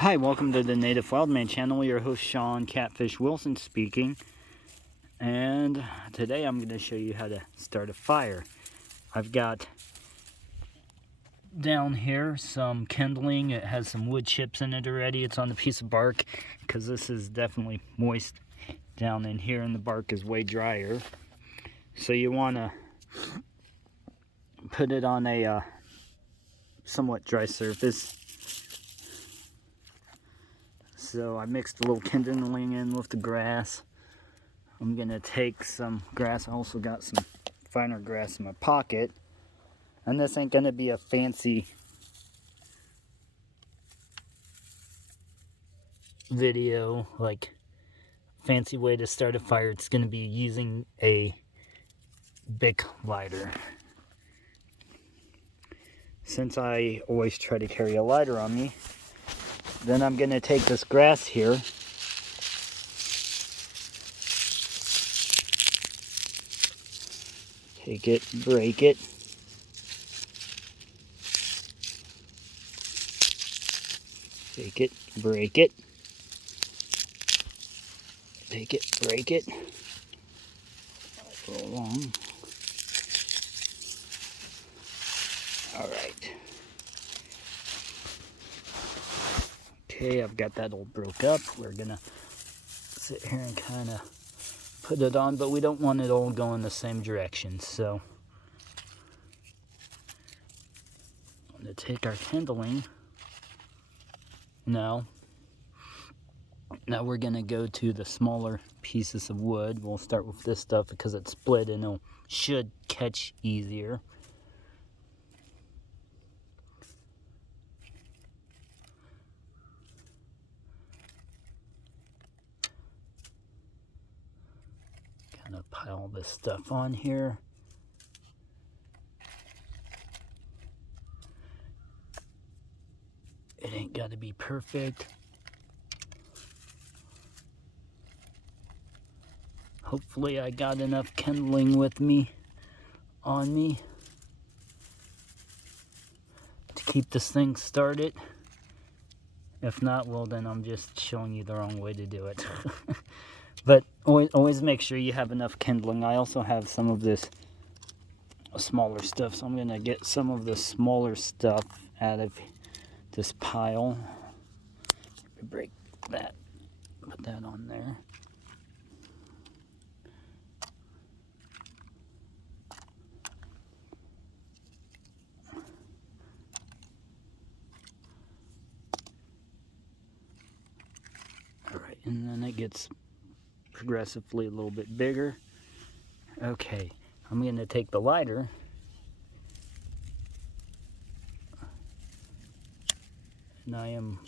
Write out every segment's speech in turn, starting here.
Hi, welcome to the Native Wildman channel. Your host Sean Catfish Wilson speaking. And today I'm going to show you how to start a fire. I've got down here some kindling. It has some wood chips in it already. It's on a piece of bark because this is definitely moist down in here and the bark is way drier. So you want to put it on a somewhat dry surface. So I mixed a little kindling in with the grass. I'm gonna take some grass. I also got some finer grass in my pocket. And this ain't gonna be a fancy video, like fancy way to start a fire. It's gonna be using a Bic lighter. Since I always try to carry a lighter on me, then I'm gonna take this grass here. Take it, break it. Take it, break it. Take it, break it. Go along. Alright. Okay, I've got that all broke up. We're gonna sit here and kind of put it on, but we don't want it all going the same direction. So I'm gonna take our kindling. Now we're gonna go to the smaller pieces of wood. We'll start with this stuff because it's split and it should catch easier. Kind of pile this stuff on here. It ain't got to be perfect. Hopefully I got enough kindling with me, on me, to keep this thing started. If not, well then I'm just showing you the wrong way to do it. But always make sure you have enough kindling. I also have some of this smaller stuff, so I'm going to get some of the smaller stuff out of this pile. Break that, put that on there. Alright, and then it gets progressively a little bit bigger. Okay, I'm going to take the lighter and I am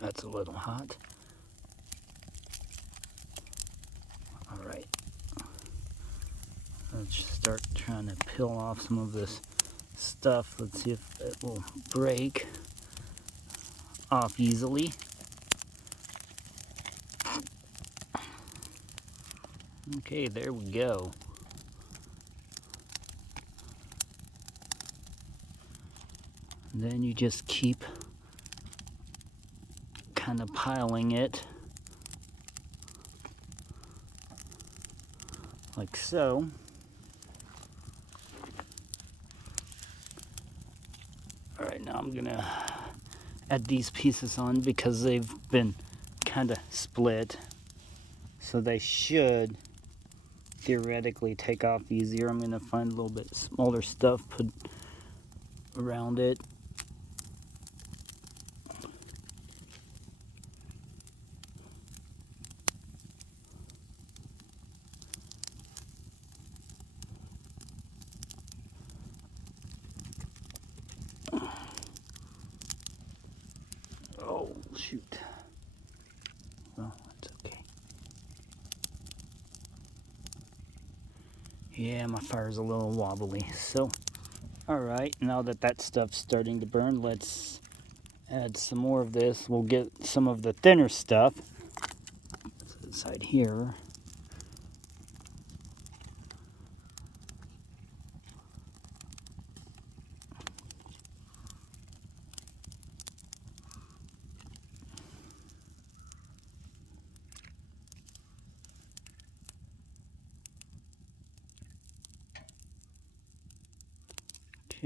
that's a little hot. Alright. Let's start trying to peel off some of this stuff. Let's see if it will break off easily. Okay, there we go. And then you just keep kind of piling it like so. Alright, now I'm gonna add these pieces on because they've been kind of split, so they should theoretically take off easier. I'm gonna find a little bit smaller stuff, put around it. Oh, shoot. Well, that's okay. Yeah, my fire's a little wobbly. So, alright, now that that stuff's starting to burn, let's add some more of this. We'll get some of the thinner stuff inside here.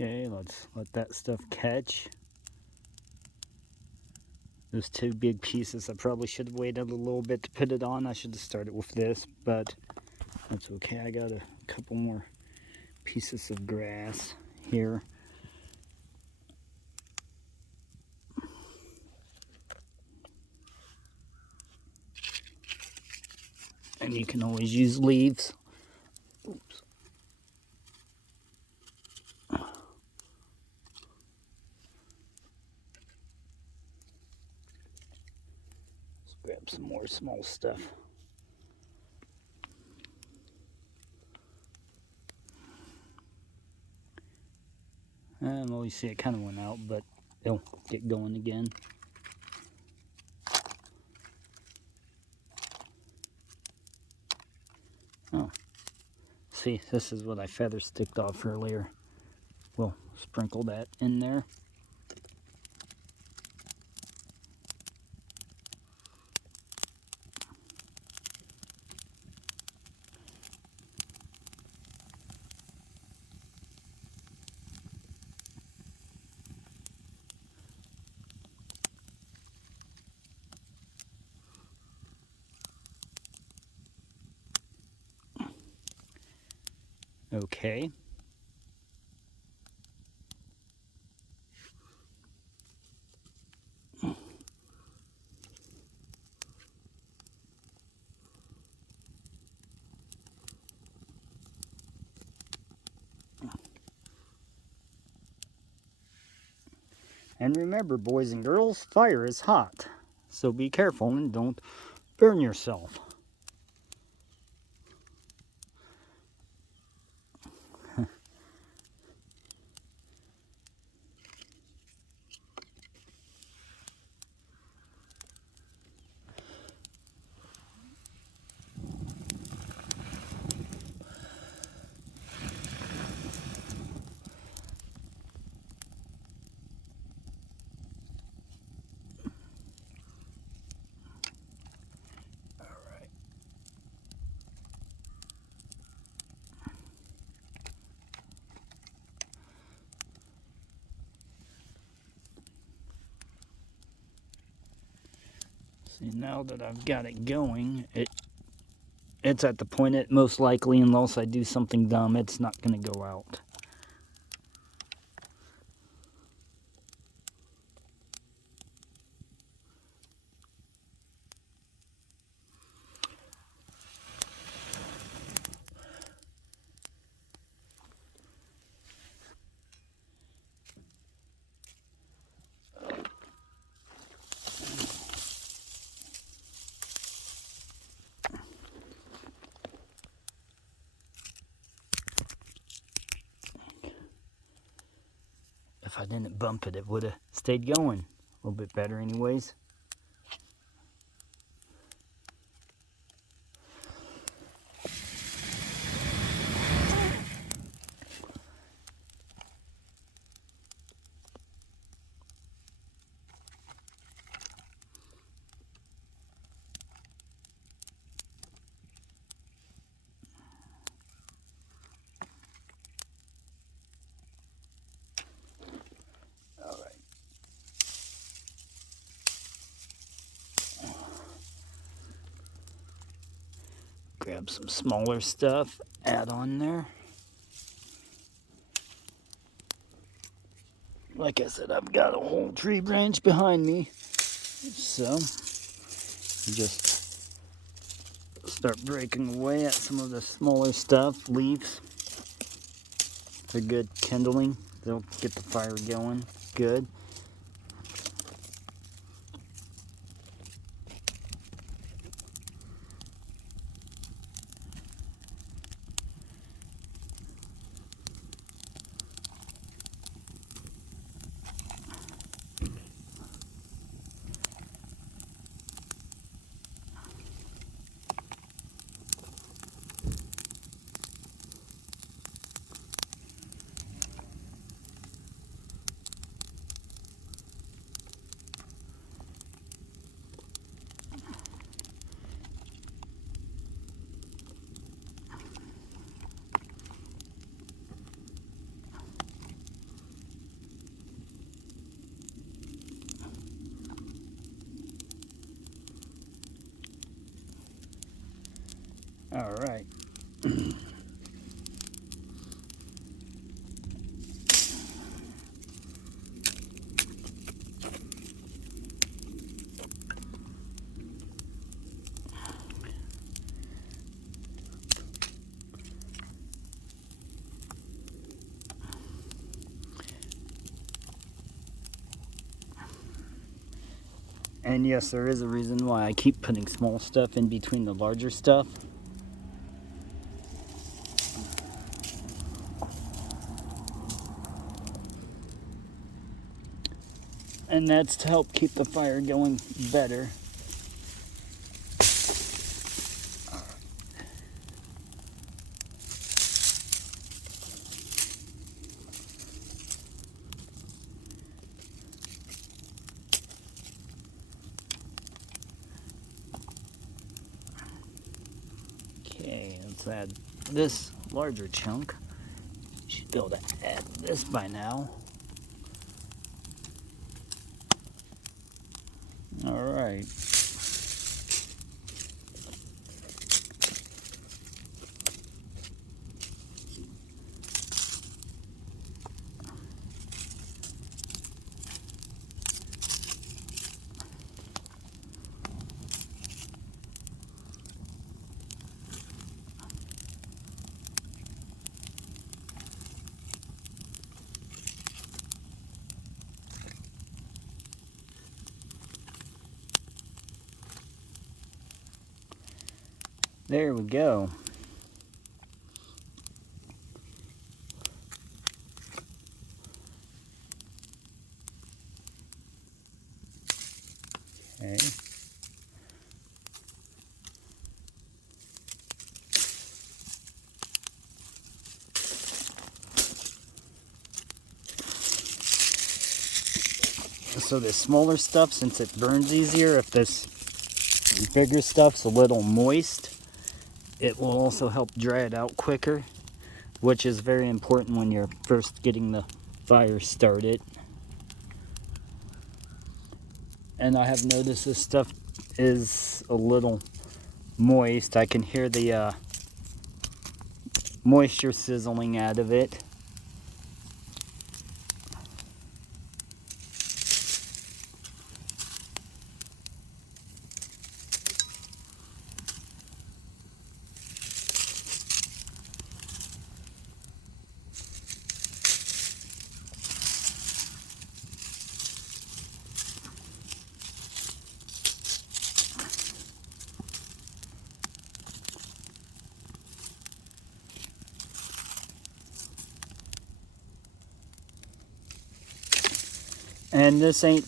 Okay, let's let that stuff catch. Those two big pieces, I probably should have waited a little bit to put it on. I should have started with this, but that's okay. I got a couple more pieces of grass here. And you can always use leaves. Oops. Let's grab some more small stuff. Well, you see it kind of went out, but it'll get going again. Oh, see, this is what I feather sticked off earlier. We'll sprinkle that in there. Okay. And remember, boys and girls, fire is hot. So be careful and don't burn yourself. See, now that I've got it going, it's at the point it most likely, unless I do something dumb, it's not going to go out. If I didn't bump it, it would have stayed going a little bit better anyways. Grab some smaller stuff, add on there. Like I said, I've got a whole tree branch behind me, so just start breaking away at some of the smaller stuff. Leaves, they're good kindling. They'll get the fire going good. All right. And yes, there is a reason why I keep putting small stuff in between the larger stuff. And that's to help keep the fire going better. Okay, let's add this larger chunk. Should be able to add this by now. All right. There we go. Okay. So the smaller stuff, since it burns easier, if this bigger stuff's a little moist, it will also help dry it out quicker, which is very important when you're first getting the fire started. And I have noticed this stuff is a little moist. I can hear the moisture sizzling out of it. And this ain't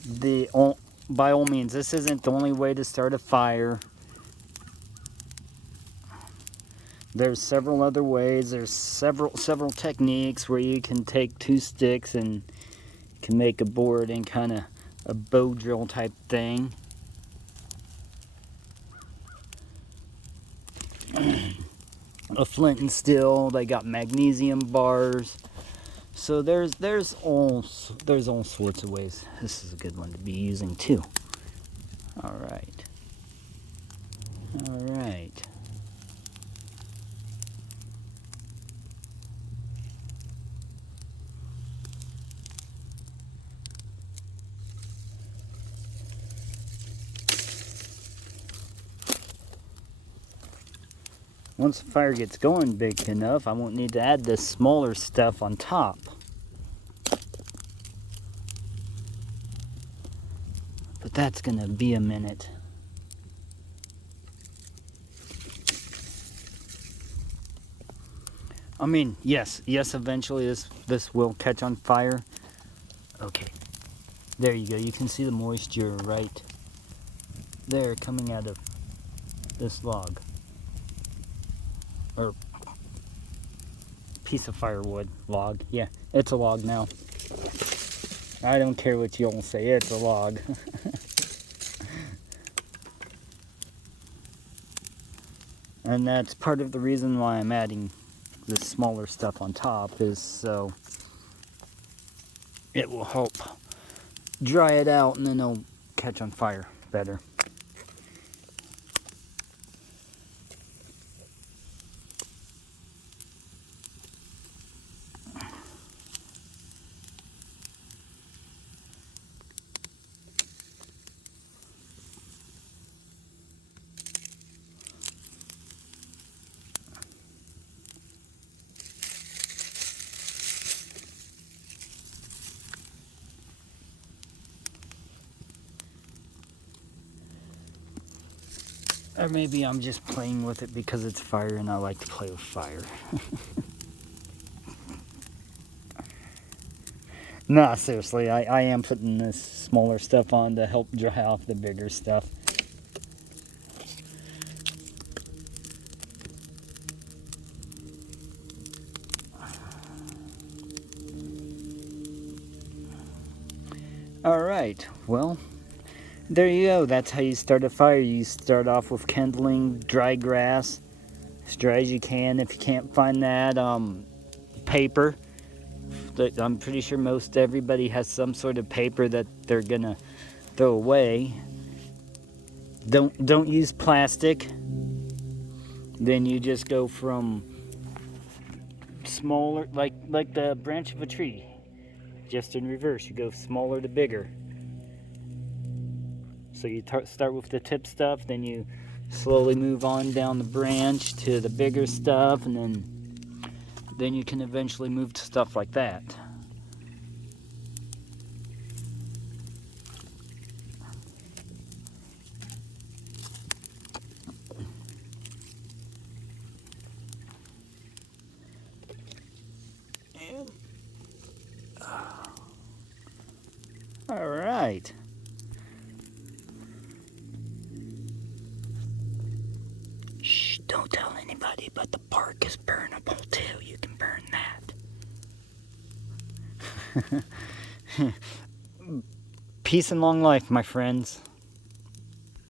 by all means, this isn't the only way to start a fire. There's several other ways. There's several techniques where you can take two sticks and can make a board in kind of a bow drill type thing. A flint and steel. They got magnesium bars. So there's all sorts of ways. This is a good one to be using too. All right. All right. Once the fire gets going big enough, I won't need to add this smaller stuff on top. But that's gonna be a minute. I mean, yes, eventually this will catch on fire. Okay, there you go. You can see the moisture right there coming out of this log. Or piece of firewood. Log. Yeah, it's a log now. I don't care what you all say, it's a log. And that's part of the reason why I'm adding this smaller stuff on top, is so it will help dry it out and then it'll catch on fire better. Or maybe I'm just playing with it because it's fire and I like to play with fire. Nah, seriously, I am putting this smaller stuff on to help dry off the bigger stuff. Alright, well, there you go. That's how you start a fire. You start off with kindling, dry grass, as dry as you can. If you can't find that, paper. I'm pretty sure most everybody has some sort of paper that they're gonna throw away. Don't use plastic. Then you just go from smaller, like the branch of a tree, just in reverse. You go smaller to bigger. So you start with the tip stuff, then you slowly move on down the branch to the bigger stuff, and then you can eventually move to stuff like that. All right. Shh, don't tell anybody, but the bark is burnable too. You can burn that. Peace and long life, my friends.